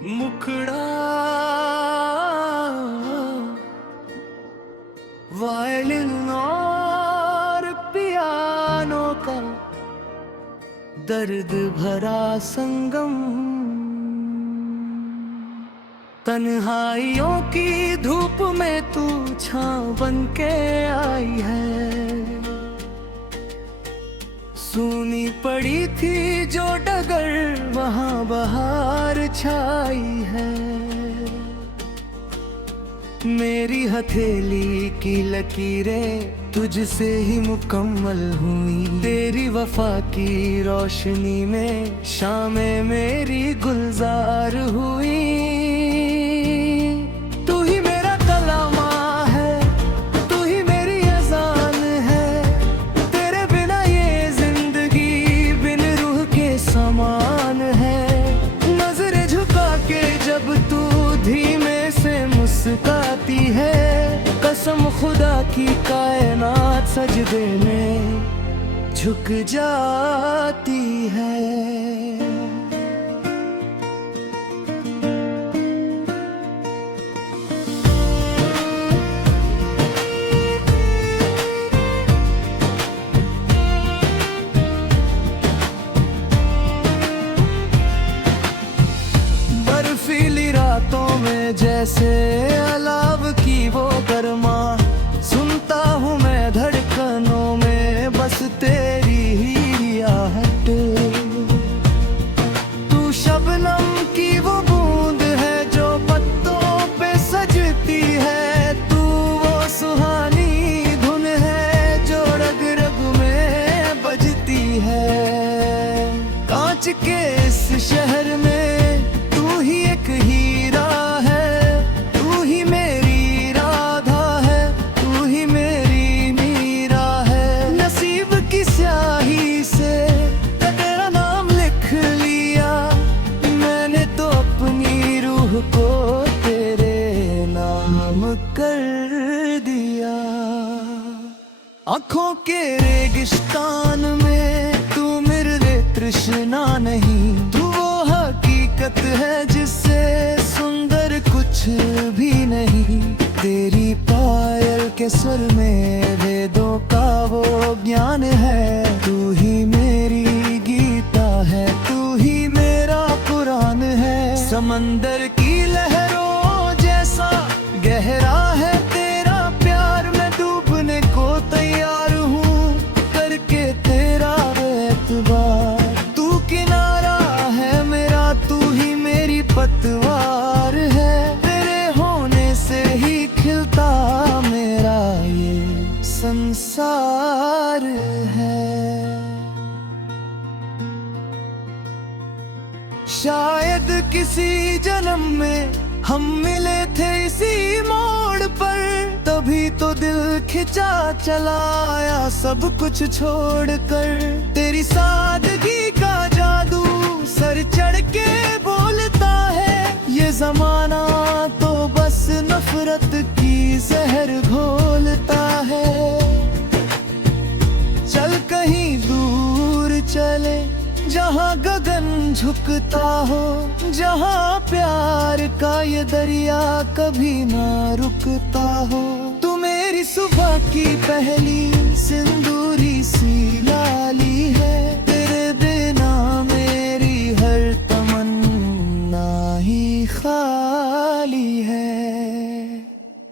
मुखड़ा वायलिन और पियानो का दर्द भरा संगम, तन्हाइयों की धूप में तू छांव बन के आई है। सूनी पड़ी थी जो डगर वहां बहार छाई है। मेरी हथेली की लकीरें तुझसे ही मुकम्मल हुई। तेरी वफा की रोशनी में शामें मेरी गुलजार हुई। तू ही मेरा कलामा है, तू ही मेरी अज़ान है। तेरे बिना ये जिंदगी बिन रूह के समान है। नजरें झुका के जब तू धीमे से मुस्काती है, कसम खुदा की कायनात सजदे में झुक जाती है। बर्फीली रातों में जैसे अलाव की वो गर्मा, सुनता हूँ मैं धड़कनों में बस तेरी ही आहट। तू शबनम की वो बूंद है जो पत्तों पे सजती है। तू वो सुहानी धुन है जो रग रग में बजती है। कांच के इस शहर में तू ही एक हीरा है। तू ही मेरी राधा है, तू ही मेरी मीरा है। नसीब की स्याही से तेरा नाम लिख लिया मैंने तो अपनी रूह को तेरे नाम कर दिया। आँखों के रेगिस्तान में तू मेरे तृष्णा नहीं। तू वो हकीकत है जिससे सुंदर कुछ भी नहीं। तेरी पायल के स्वर में वेदों का वो ज्ञान है। तू ही मेरी गीता है, तू ही मेरा कुरान है। समंदर की लहरों जैसा गहरा है तेरा प्यार। मैं डूबने को तैयार हूँ करके तेरा एतबार। तू किनारा है मेरा, तू ही मेरी पतवार है। तेरे होने से ही खिलता मेरा ये संसार है। शायद किसी जन्म में हम मिले थे इसी मोड़ पर, तभी तो दिल खिंचा चला आया सब कुछ छोड़कर। तेरी सादगी का जादू सर चढ़ के बोलता है। ये जमाना तो बस नफरत की जहर घोलता है। चल कहीं दूर चले जहाँ गगन झुकता हो, जहाँ प्यार का ये दरिया कभी ना रुकता हो। तू मेरी सुबह की पहली सिंदूरी सी लाली है। तेरे बिना मेरी हर तमन्ना ही खाली है।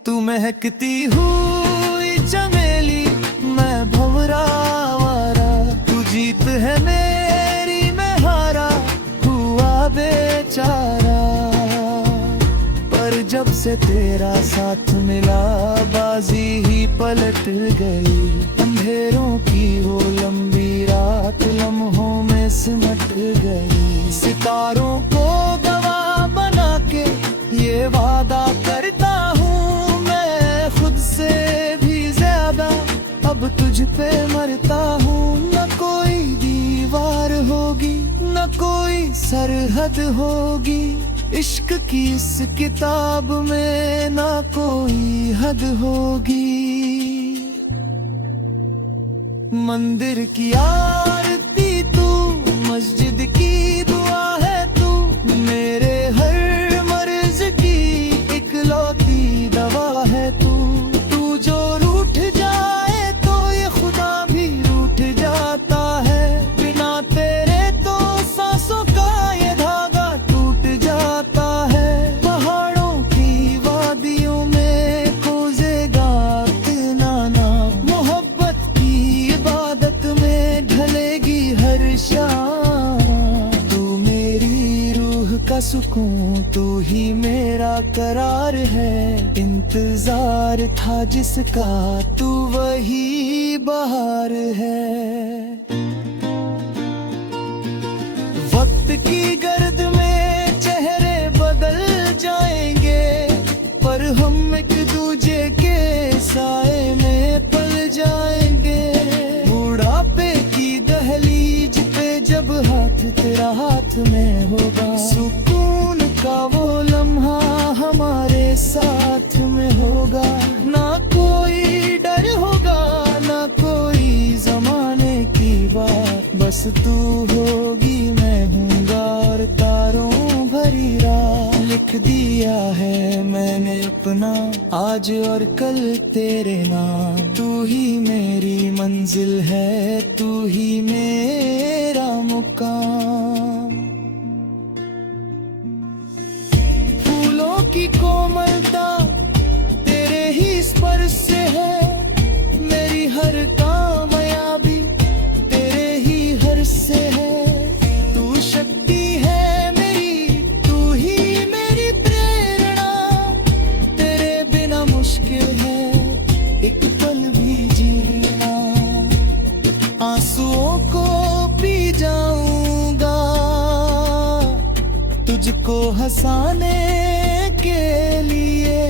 तू महकती हुई चमेली, मैं भंवरा आवारा। तू जीत है मेरी, मैं हारा हुआ बेचारा। पर जब से तेरा साथ मिला बाजी ही पलट गई। अंधेरों की वो लंबी रात लम्हों में सिमट गई। सितारों को गवाह बना के ये वादा करता हूँ मैं खुद से भी ज्यादा अब तुझ पे मरता हूँ। न कोई दीवार होगी, न कोई सरहद होगी। इश्क की इस किताब में ना कोई हद होगी। मंदिर की आरती तू, मस्जिद की दुआ है तू। मेरे हर निशान। तू मेरी रूह का सुकून, तू ही मेरा करार है। इंतजार था जिसका, तू वही बहार है। वक्त की गर्द में चेहरे बदल जाएंगे, पर हम एक दूजे के साए में पल जाएंगे। बुढ़ापे की दहलीज पे जब हाथ तेरा हाथ में होगा, सुकून का वो लम्हा हमारे साथ में होगा। ना कोई डर होगा, ना कोई जमाने की बात, बस तू होगी मैं हूँगा और तारों भरी राह। लिख दिया है मैंने अपना आज और कल तेरे नाम। तू ही मेरी मंजिल है, तू ही मेरा मुकाम। फूलों की कोमलता तेरे ही स्पर्श से है, मेरी हर कामयाबी तेरे ही हर्ष से है। तू शक्ति है मेरी, तू ही मेरी प्रेरणा, तेरे बिना मुश्किल है एक पल भी जीना। आंसुओं को पी जाऊंगा तुझको हंसाने के लिए,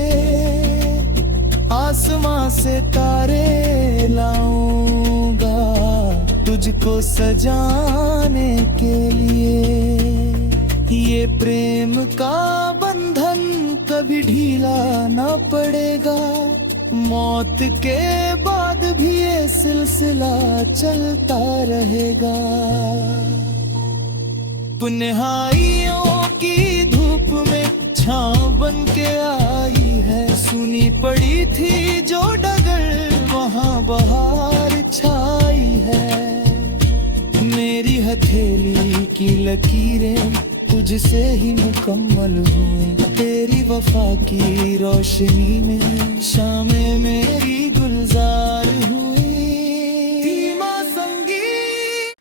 आसमां से तारे लाऊंगा तुझको सजाने के लिए। ये प्रेम का बंधन कभी ढीला ना पड़ेगा, मौत के बाद भी ये सिलसिला चलता रहेगा। पुन्हाइयों की धूप में छांव बन के आई है, सुनी पड़ी थी जो डगर वहाँ बहार छाई है। मेरी हथेली की लकीरें तुझसे ही मुकम्मल हुई, तेरी वफा की रोशनी में शामें मेरी गुलजार हुई। धीमा संगीत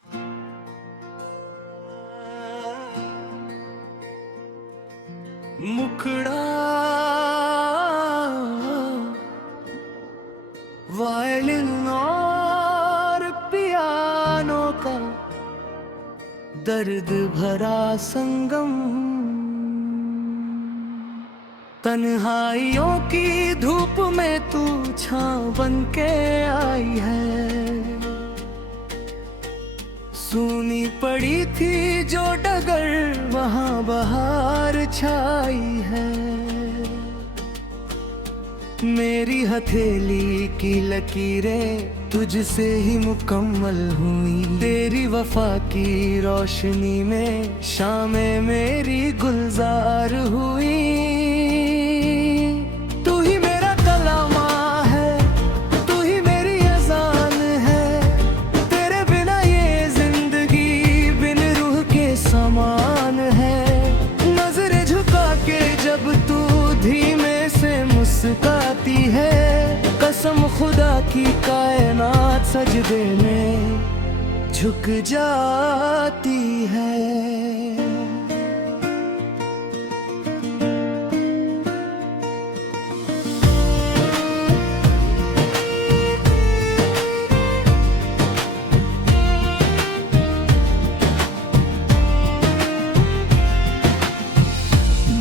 मुखड़ा वायलिन और पियानो का दर्द भरा संगम। तन्हाइयों की धूप में तू छांव बन के आई है, सुनी पड़ी थी जो डगर वहाँ बहार छाई है। मेरी हथेली की लकीरें तुझसे ही मुकम्मल हुई, तेरी वफा की रोशनी में शामें मेरी गुलजार हुई। तू ही मेरा कलामा है, तू ही मेरी अज़ान है, तेरे बिना ये जिंदगी बिन रूह के समान है। नजरें झुका के जब तू धीमे से मुस्काती है, कसम खुदा की कायनात सजदे में झुक जाती है।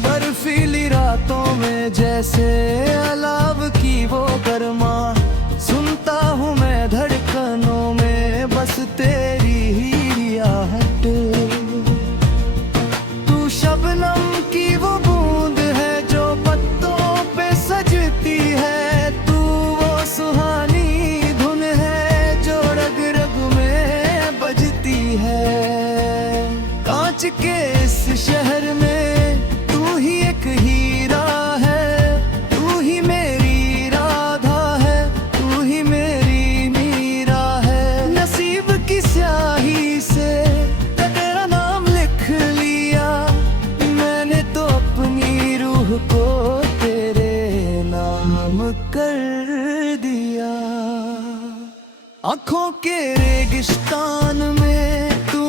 बर्फीली रातों में जैसे अलाव की वो गर्मा, सुनता हूँ मैं धड़कनों में बस तेरी ही रियाहट। तू शबनम की वो बूंद है जो पत्तों पे सजती है, तू वो सुहानी धुन है जो रग रग में बजती है। कांच के इस शहर में तू ही एक हीरा है, तू ही मेरी राधा है, तू ही मेरी मीरा है। नसीब की स्याही से तेरा नाम लिख लिया, मैंने तो अपनी रूह को तेरे नाम कर दिया। आँखों के रेगिस्तान में तू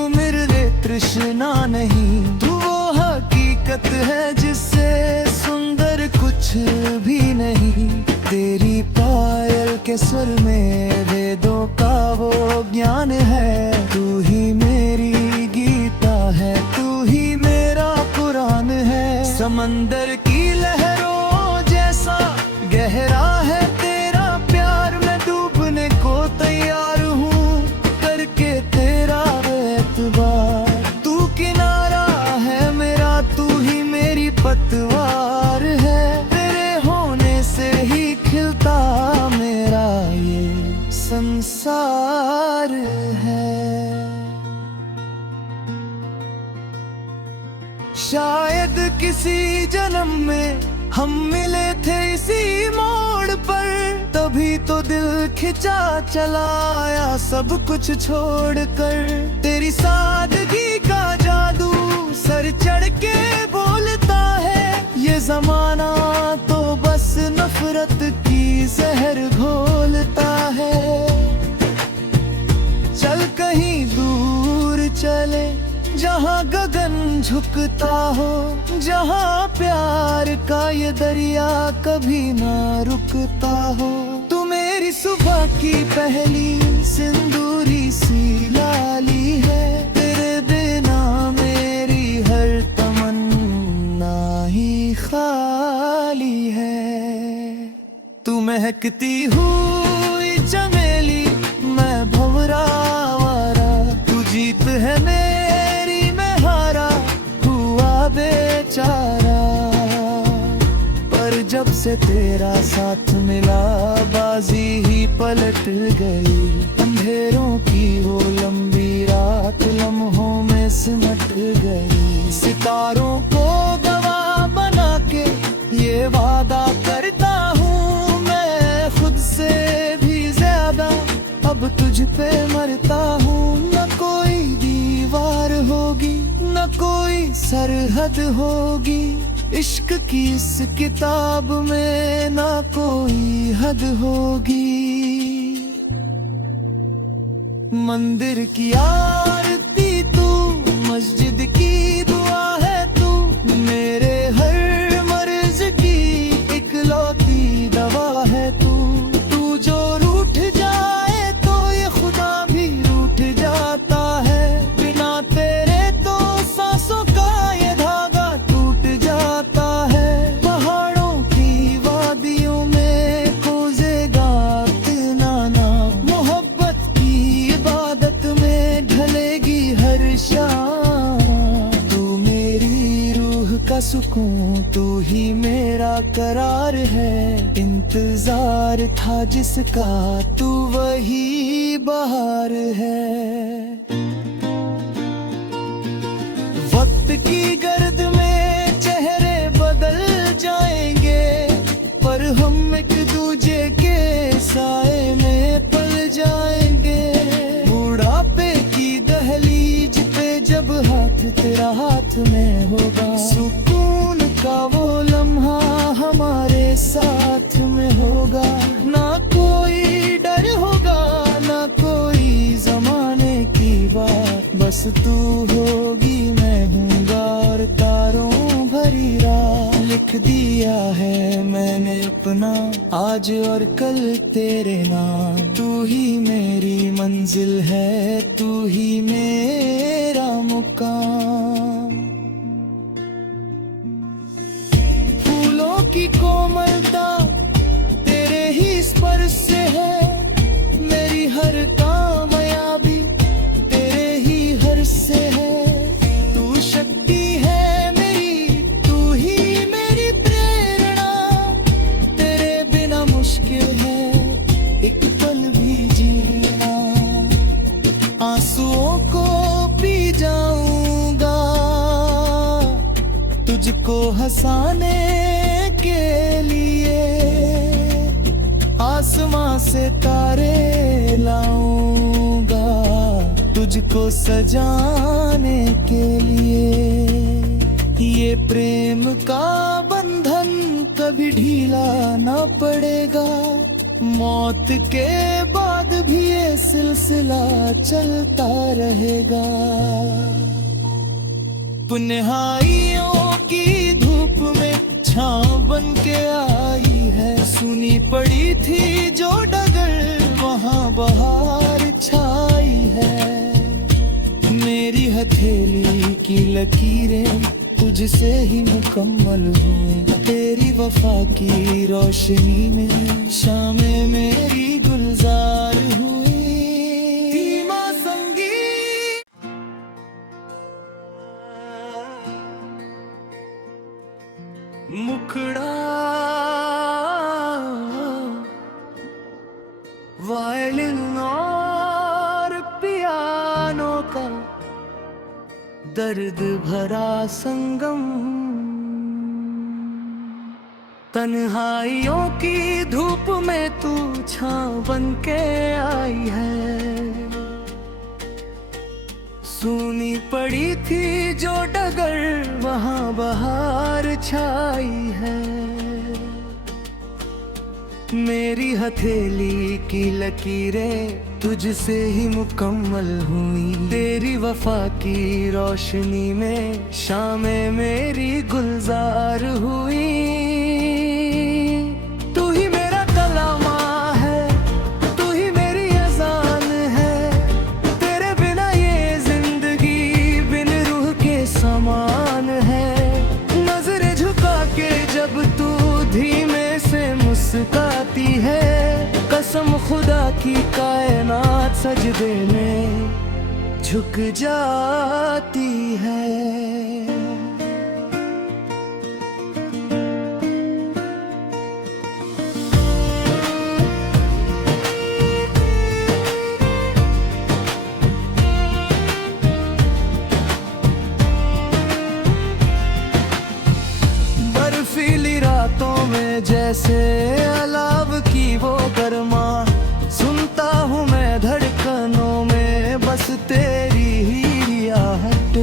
स्वर में वेदों का वो ज्ञान है। तू ही मेरी गीता है, तू ही मेरा कुरान है। समंदर की लहरों जैसा गहरा है तेरा प्यार, मैं डूबने को तैयार हूँ करके तेरा एतबार। तू किनारा है मेरा, तू ही मेरी पतवार है। तेरे होने से ही खिलता मेरा ये संसार है। शायद किसी जन्म में हम मिले थे इसी मोड़ पर, तभी तो दिल खिंचा चला आया सब कुछ छोड़कर। तेरी सादगी का जादू सर चढ़ के बोलता है, ये जमाना तो बस नफरत की जहर घोलता है। चल कहीं दूर चले जहाँ गगन झुकता हो, जहाँ प्यार का ये दरिया कभी ना रुकता हो। तू मेरी सुबह की पहली सिंदूरी सी लाली है, तेरे बिना मेरी हर तमन्ना ही खाली है। तू महकती हुई चमेली, मैं भंवरा आवारा, तू जीत है मेरी मैं हारा हुआ बेचारा। पर जब से तेरा साथ मिला बाजी ही पलट गई। अंधेरों की वो लंबी रात लम्हों में सिमट गई। सितारों को गवाह बना के ये वादा करता हूँ मैं खुद से भी ज्यादा अब तुझ पे मरता हूँ। न कोई दीवार होगी, न कोई सरहद होगी, इश्क की इस किताब में ना कोई हद होगी। मंदिर की आरती तू, मस्जिद की दुआ है तू, मेरे हर मर्ज की इकलौती दवा है तू। तू जो रूठ जाए तो ये खुदा भी रूठ जाता है, बिना तेरे तो सांसों का ये धागा टूट जाता है। पहाड़ों की वादियों में खोजेगा इतना नाम, मोहब्बत की इबादत में ढलेगी हर शाम। तू मेरी रूह का सुकून, तू ही मेरा करार है। इंतजार था जिसका तू वही बहार है। वक्त की गर्द में चेहरे बदल जाएंगे, पर हम एक दूजे के साए में पल जाएंगे। बुढ़ापे की दहलीज पे जब हाथ तेरा हाथ में होगा, सुकून का वो लम्हा हमारे साथ में होगा। ना कोई डर होगा, ना कोई जमाने की बात, बस तू होगी मैं हूँगा और तारों भरी राह। लिख दिया है मैंने अपना आज और कल तेरे नाम। तू ही मेरी मंजिल है, तू ही मेरा मुकाम। फूलों की कोमलता तेरे ही स्पर्श से है, मेरी हर कामयाबी तेरे ही हर्ष से है। तू शक्ति है मेरी, तू ही मेरी प्रेरणा, तेरे बिना मुश्किल है एक पल भी जीना। आंसुओं को पी जाऊंगा तुझको हंसाने के लिए, आसमां से तारे लाऊंगा तुझको सजाने के लिए। ये प्रेम का बंधन कभी ढीला ना पड़ेगा, मौत के बाद भी ये सिलसिला चलता रहेगा। तन्हाइयों की धूप में छाँव बन के आई है। सुनी पड़ी थी जो डगर वहाँ बहार छाई है। मेरी हथेली की लकीरें तुझसे ही मुकम्मल हुई। तेरी वफा की रोशनी में शामें मेरी गुलजार हुई। धीमा संगीत मुखड़ा वायलिन और पियानो का दर्द भरा संगम। तन्हाइयों की धूप में तू छाँव बन के आई है। सुनी पड़ी थी जो डगर वहाँ बहार छाई है। मेरी हथेली की लकीरें तुझसे ही मुकम्मल हुई। तेरी वफा की रोशनी में शामें मेरी गुलजार हुई। तू ही मेरा कलामा है, तू ही मेरी अज़ान है। तेरे बिना ये जिंदगी बिन रूह के समान है। नजरें झुका के जब तू धीमे से मुस्काती है, कसम खुदा की कायनात सजदे में झुक जाती है। बर्फीली रातों में जैसे अलाव की वो गर्मा, सुनता हूँ मैं धड़कनों में बस तेरी ही आहट।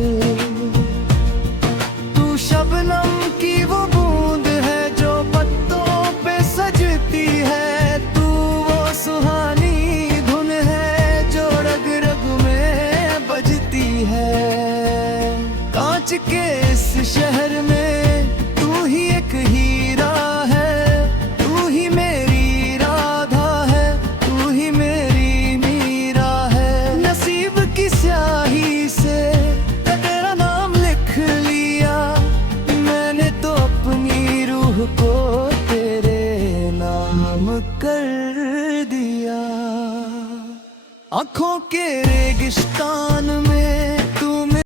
तू शबनम की वो बूंद है जो पत्तों पे सजती है। तू वो सुहानी धुन है जो रग रग में बजती है। कांच के इस शहर में तू ही एक हीरा है। तू ही मेरी राधा है, तू ही मेरी मीरा है। नसीब की स्याही से तेरा नाम लिख लिया मैंने तो अपनी रूह को तेरे नाम कर दिया। आँखों के रेगिस्तान में